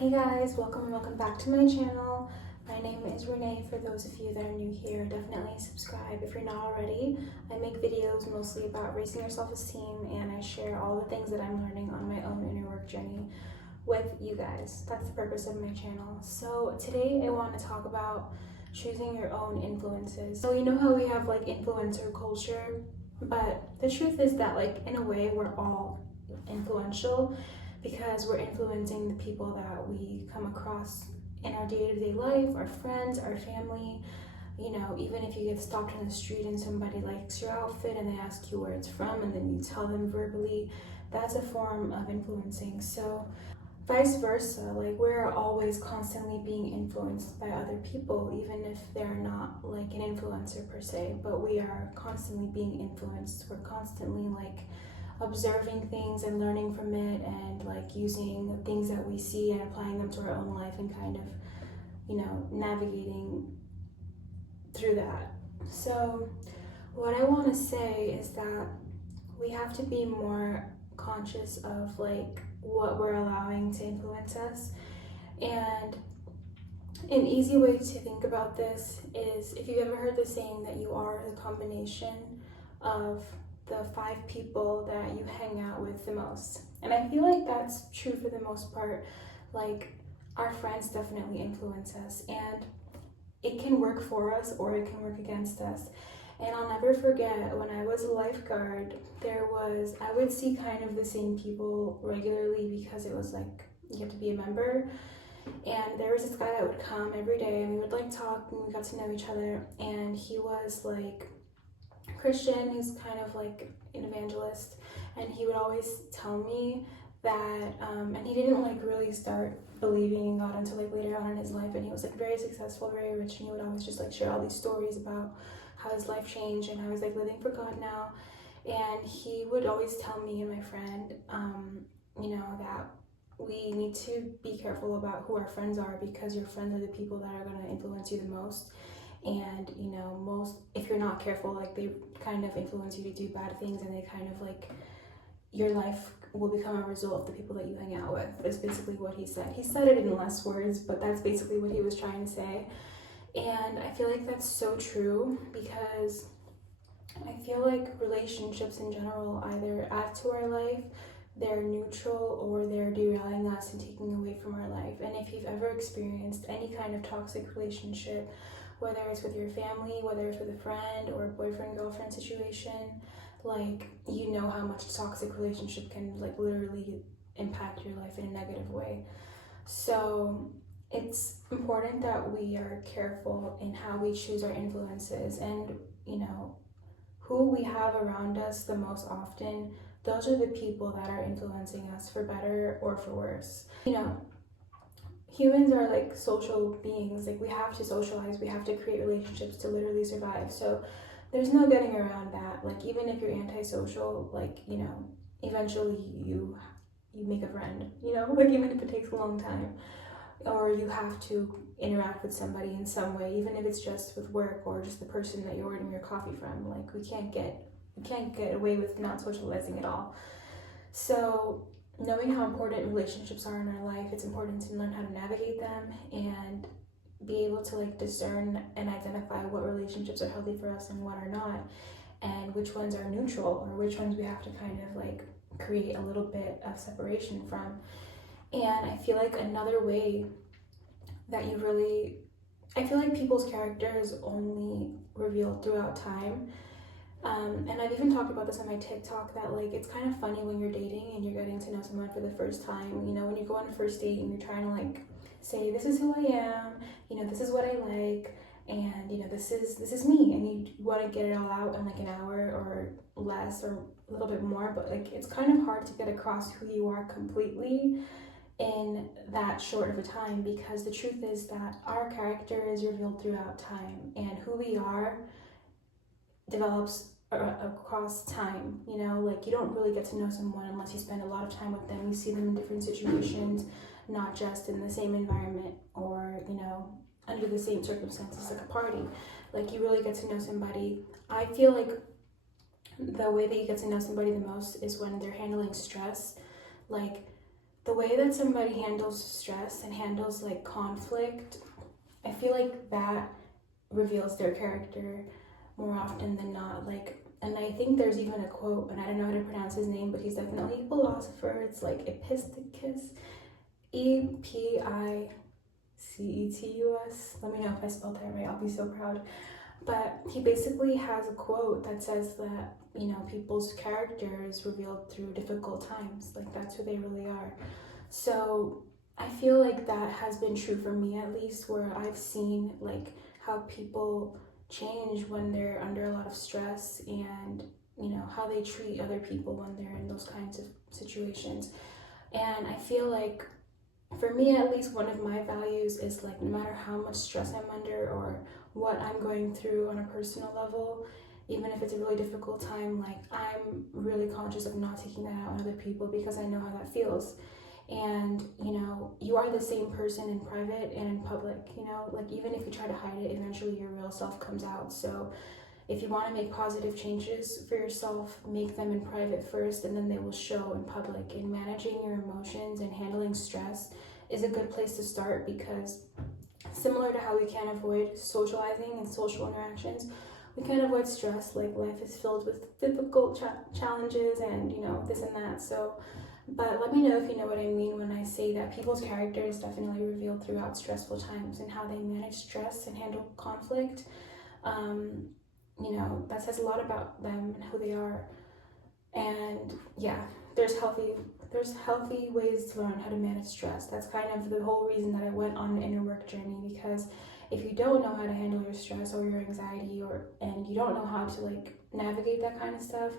Hey guys, welcome back to my channel. My name is Renee. For those of you that are new here, definitely subscribe if you're not already. I make videos mostly about raising your self-esteem, and I share all the things that I'm learning on my own inner work journey with you guys. That's the purpose of my channel. So today I want to talk about choosing your own influences. So you know how we have like influencer culture, but the truth is that like in a way we're all influential because we're influencing the people that we come across in our day-to-day life, our friends, our family. You know, even if you get stopped on the street and somebody likes your outfit and they ask you where it's from and then you tell them verbally, that's a form of influencing. So vice versa, like we're always constantly being influenced by other people, even if they're not like an influencer per se, but we are constantly being influenced. We're constantly like observing things and learning from it, and like using things that we see and applying them to our own life and kind of, you know, navigating through that. So what I want to say is that we have to be more conscious of like what we're allowing to influence us. And an easy way to think about this is, if you've ever heard the saying that you are the combination of the 5 people that you hang out with the most. And I feel like that's true for the most part. Like, our friends definitely influence us, and it can work for us or it can work against us. And I'll never forget when I was a lifeguard, I would see kind of the same people regularly because it was like, you have to be a member. And there was this guy that would come every day and we would like talk and we got to know each other. And he was like Christian, he's kind of like an evangelist, and he would always tell me that, and he didn't like really start believing in God until like later on in his life, and he was like very successful, very rich, and he would always just like share all these stories about how his life changed and how he's like living for God now. And he would always tell me and my friend, you know, that we need to be careful about who our friends are, because your friends are the people that are going to influence you the most. And you know, if you're not careful, like they kind of influence you to do bad things, and they kind of like, your life will become a result of the people that you hang out with, is basically what he said. He said it in less words, but that's basically what he was trying to say. And I feel like that's so true, because I feel like relationships in general either add to our life, they're neutral, or they're derailing us and taking away from our life. And if you've ever experienced any kind of toxic relationship, whether it's with your family, whether it's with a friend or a boyfriend-girlfriend situation, like, you know how much a toxic relationship can like literally impact your life in a negative way. So it's important that we are careful in how we choose our influences, and you know, who we have around us the most often, those are the people that are influencing us for better or for worse. You know, humans are like social beings. Like, we have to socialize, we have to create relationships to literally survive. So there's no getting around that. Like, even if you're antisocial, like, you know, eventually you make a friend, you know, like even if it takes a long time, or you have to interact with somebody in some way, even if it's just with work or just the person that you're ordering your coffee from. Like, we can't get away with not socializing at all. So knowing how important relationships are in our life, it's important to learn how to navigate them and be able to like discern and identify what relationships are healthy for us and what are not, and which ones are neutral, or which ones we have to kind of like create a little bit of separation from. And I feel like another way that I feel like people's character is only revealed throughout time. And I've even talked about this on my TikTok, that like, it's kind of funny when you're dating and you're getting to know someone for the first time. You know, when you go on a first date and you're trying to like say, this is who I am, you know, this is what I like, and you know, this is me, and you want to get it all out in like an hour or less or a little bit more, but like, it's kind of hard to get across who you are completely in that short of a time, because the truth is that our character is revealed throughout time, and who we are develops across time. You know, like, you don't really get to know someone unless you spend a lot of time with them. You see them in different situations, not just in the same environment or, you know, under the same circumstances, like a party. Like, you really get to know somebody. I feel like the way that you get to know somebody the most is when they're handling stress. Like, the way that somebody handles stress and handles like conflict, I feel like that reveals their character more often than not. Like, and I think there's even a quote, and I don't know how to pronounce his name, but he's definitely a philosopher. It's like Epictetus, Epictetus. Let me know if I spelled that right. I'll be so proud. But he basically has a quote that says that, you know, people's character is revealed through difficult times. Like, that's who they really are. So I feel like that has been true for me, at least, where I've seen like how people change when they're under a lot of stress, and you know how they treat other people when they're in those kinds of situations. And I feel like, for me at least, one of my values is like, no matter how much stress I'm under or what I'm going through on a personal level, even if it's a really difficult time, like I'm really conscious of not taking that out on other people, because I know how that feels. And you know, you are the same person in private and in public, you know, like even if you try to hide it, eventually your real self comes out. So if you want to make positive changes for yourself, make them in private first, and then they will show in public. And managing your emotions and handling stress is a good place to start, because similar to how we can't avoid socializing and social interactions, we can't avoid stress. Like, life is filled with difficult challenges and, you know, this and that. So, but let me know if you know what I mean when I say that people's character is definitely revealed throughout stressful times, and how they manage stress and handle conflict. You know, that says a lot about them and who they are. And yeah, there's healthy ways to learn how to manage stress. That's kind of the whole reason that I went on an inner work journey, because if you don't know how to handle your stress or your anxiety, and you don't know how to like navigate that kind of stuff,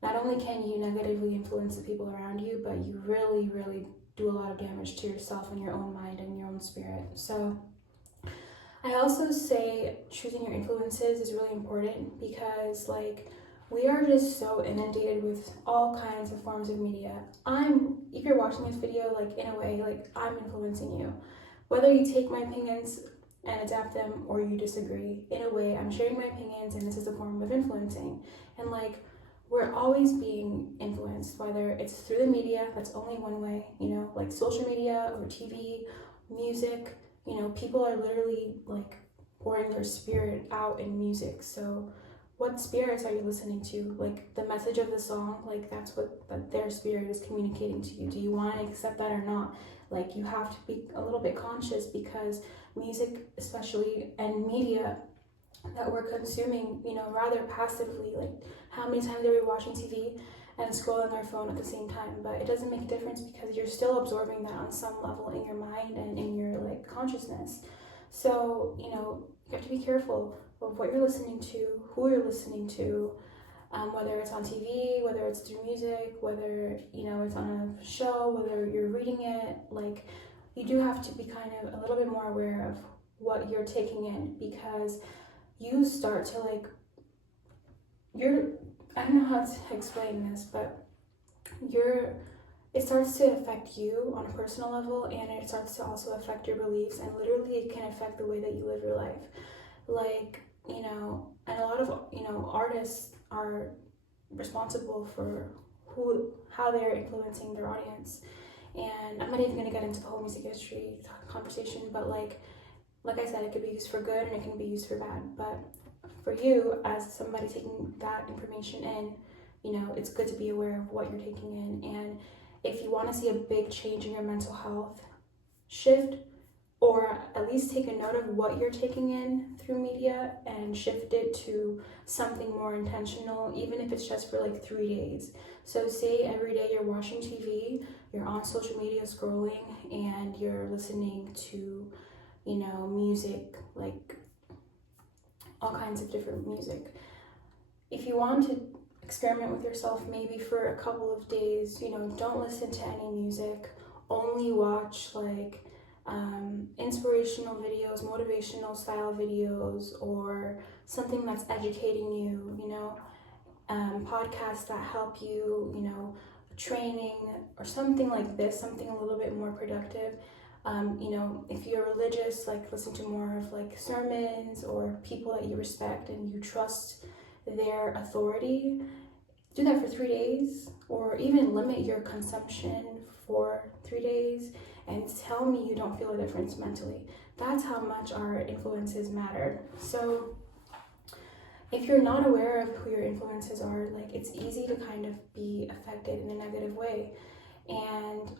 not only can you negatively influence the people around you, but you really, really do a lot of damage to yourself and your own mind and your own spirit. So I also say choosing your influences is really important, because like, we are just so inundated with all kinds of forms of media. If you're watching this video, like in a way, like I'm influencing you. Whether you take my opinions and adapt them or you disagree, in a way, I'm sharing my opinions, and this is a form of influencing. And like, we're always being influenced, whether it's through the media, that's only one way, you know, like social media or TV, music. You know, people are literally like pouring their spirit out in music. So what spirits are you listening to? Like, the message of the song, like that's what their spirit is communicating to you. Do you want to accept that or not? Like, you have to be a little bit conscious, because music, especially, and media that we're consuming, you know, rather passively. Like, how many times are we watching TV and scrolling our phone at the same time? But it doesn't make a difference, because you're still absorbing that on some level in your mind and in your like consciousness. So, you know, you have to be careful of what you're listening to, who you're listening to, whether it's on TV, whether it's through music, whether, you know, it's on a show, whether you're reading it. Like, you do have to be kind of a little bit more aware of what you're taking in, because you start to like, I don't know how to explain this, but it starts to affect you on a personal level, and it starts to also affect your beliefs, and literally it can affect the way that you live your life. Like, you know, and a lot of, you know, artists are responsible for how they're influencing their audience. And I'm not even gonna get into the whole music history conversation, but like I said, it could be used for good and it can be used for bad. But for you, as somebody taking that information in, you know, it's good to be aware of what you're taking in. And if you want to see a big change in your mental health, shift, or at least take a note of what you're taking in through media and shift it to something more intentional, even if it's just for like 3 days. So say every day you're watching TV, you're on social media scrolling, and you're listening to, you know, music, like all kinds of different music. If you want to experiment with yourself, maybe for a couple of days, you know, don't listen to any music, only watch like inspirational videos, motivational style videos, or something that's educating you, you know, podcasts that help you, you know, training or something like this, something a little bit more productive. You know, if you're religious, like listen to more of like sermons or people that you respect and you trust their authority. Do that for 3 days, or even limit your consumption for 3 days and tell me you don't feel a difference mentally. That's how much our influences matter. So if you're not aware of who your influences are, like, it's easy to kind of be affected in a negative way. And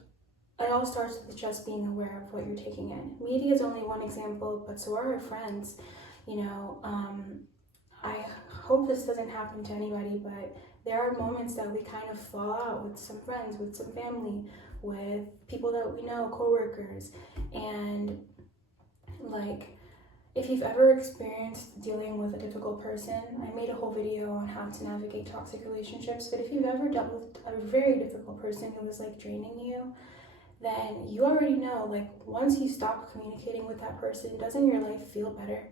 it all starts with just being aware of what you're taking in. Media is only one example, but so are our friends. I hope this doesn't happen to anybody, but there are moments that we kind of fall out with some friends, with some family, with people that we know, coworkers. And like, if you've ever experienced dealing with a difficult person, I made a whole video on how to navigate toxic relationships, but if you've ever dealt with a very difficult person who was like draining you, then you already know, like, once you stop communicating with that person, doesn't your life feel better?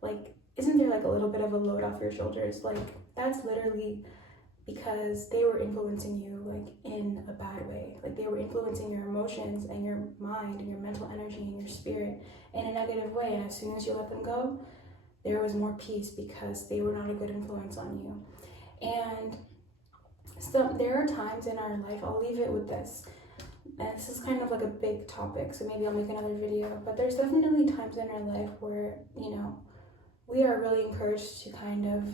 Like, isn't there like a little bit of a load off your shoulders? Like, that's literally because they were influencing you like in a bad way. Like, they were influencing your emotions and your mind and your mental energy and your spirit in a negative way. And as soon as you let them go, there was more peace because they were not a good influence on you. And so there are times in our life, I'll leave it with this, and this is kind of like a big topic, so maybe I'll make another video, but there's definitely times in our life where, we are really encouraged to kind of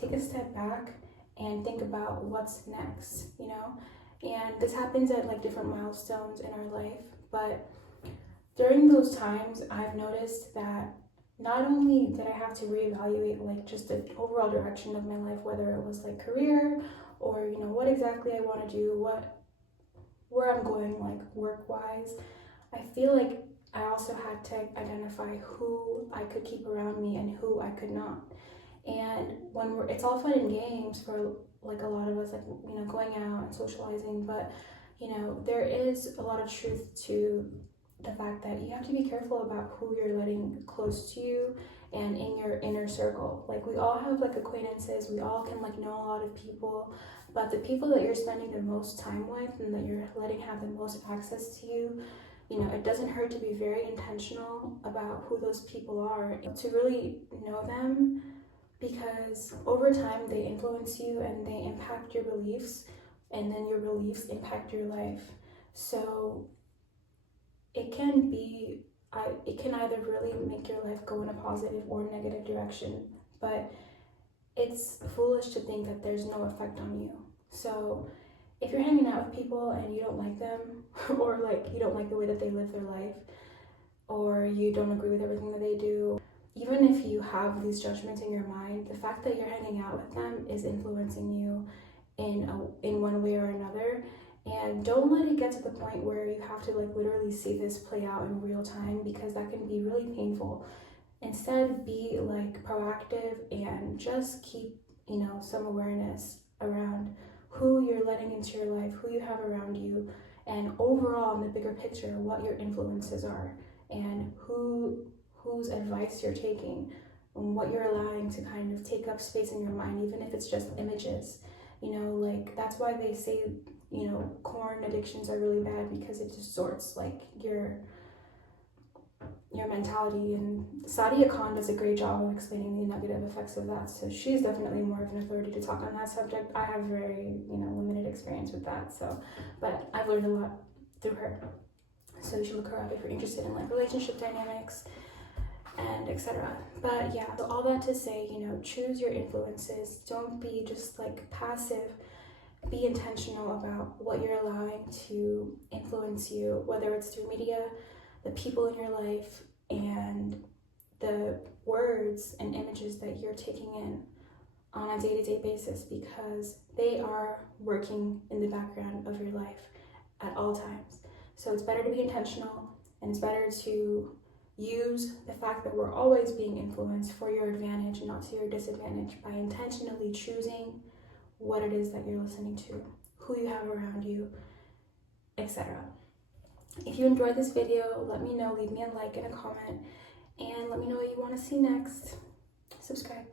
take a step back and think about what's next, and this happens at like different milestones in our life. But during those times, I've noticed that not only did I have to reevaluate like just the overall direction of my life, whether it was like career or what exactly I want to do, where I'm going like work-wise, I feel like I also had to identify who I could keep around me and who I could not. And it's all fun and games for like a lot of us, like, going out and socializing, but there is a lot of truth to the fact that you have to be careful about who you're letting close to you and in your inner circle. Like, we all have like acquaintances, we all can like know a lot of people, but the people that you're spending the most time with and that you're letting have the most access to you, it doesn't hurt to be very intentional about who those people are, to really know them, because over time they influence you and they impact your beliefs, and then your beliefs impact your life. So it can either really make your life go in a positive or negative direction, but it's foolish to think that there's no effect on you. So if you're hanging out with people and you don't like them, or like you don't like the way that they live their life, or you don't agree with everything that they do, even if you have these judgments in your mind, the fact that you're hanging out with them is influencing you in one way or another. And don't let it get to the point where you have to like literally see this play out in real time, because that can be really painful. Instead, be like proactive and just keep, some awareness around who you're letting into your life, who you have around you, and overall in the bigger picture, what your influences are and whose advice you're taking and what you're allowing to kind of take up space in your mind, even if it's just images. Like, that's why they say, corn addictions are really bad, because it distorts like your mentality. And Sadia Khan does a great job of explaining the negative effects of that, so she's definitely more of an authority to talk on that subject. I have very limited experience with that, but I've learned a lot through her, so you should look her up if you're interested in like relationship dynamics and etc. But yeah, so all that to say, choose your influences. Don't be just like passive. Be intentional about what you're allowing to influence you, whether it's through media, the people in your life, and the words and images that you're taking in on a day-to-day basis, because they are working in the background of your life at all times. So it's better to be intentional, and it's better to use the fact that we're always being influenced for your advantage, not to your disadvantage, by intentionally choosing what it is that you're listening to, who you have around you, etc. If you enjoyed this video, let me know, leave me a like and a comment, and let me know what you want to see next. Subscribe.